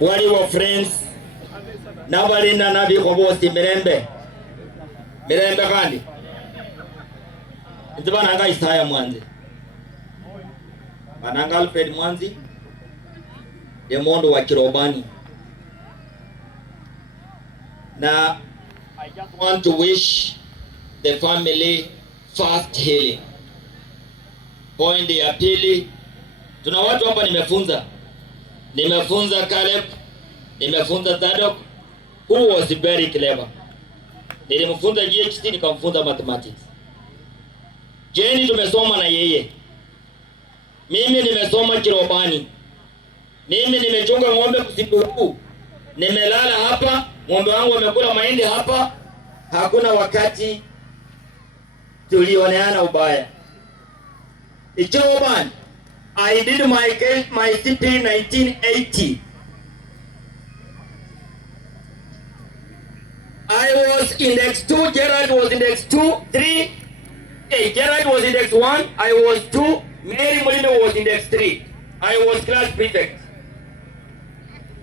wali wa friends nabalinda nabiko bosi mirembe kandi ntibananga Isaya Mwanzi, bananga Alfred Mwanzi, Demondo wa Kirobani. Now I just want to wish the family fast healing. Point ya pili, tuna watu hapa nimefunza Caleb, nimefunza Zadok, who was very clever. Nilimfunza GHT, nikamfunza mathematics. Jeni tumesoma na yeye. Mimi nimesoma Kirobani. Mimi nimechunga ng'ombe usiku huu. Nimelala hapa, ng'ombe wangu wamekula mahindi hapa. Hakuna wakati tulioneana ubaya. Kirobani, I did my CP 1980. I was index 2, Gerald was index 2, 3. Gerald was index 1, I was 2, Mary Molino was index 3. I was class prefect.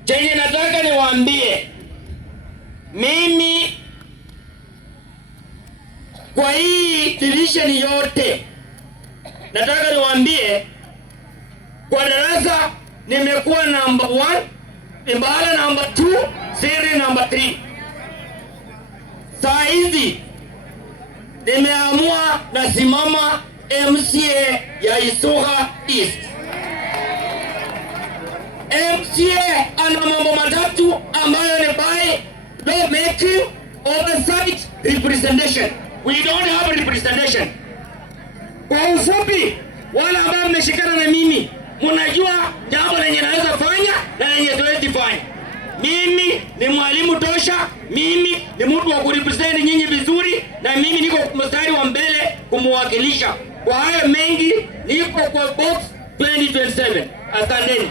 Chenye nataka niwaambie, mimi kwa hii division yote nataka niwaambie, kwa darasa nimekuwa number 1, Imbala number 2, Siri number 3. Saa hizi nimeamua nasimama MCA ya Isuha East. MCA ana mambo matatu ambayo ni by law making, oversight, representation. We don't have representation. Kwa ufupi, wala ambao mmeshikana na mimi, mnajua jambo lenye naweza fanya na lenye siwezi fanya. Mimi ni mwalimu tosha, mimi ni mtu wa kurepresent nyinyi vizuri, na mimi niko mstari wa mbele kumwakilisha. Kwa hayo mengi niko kwa box 2027. Asanteni.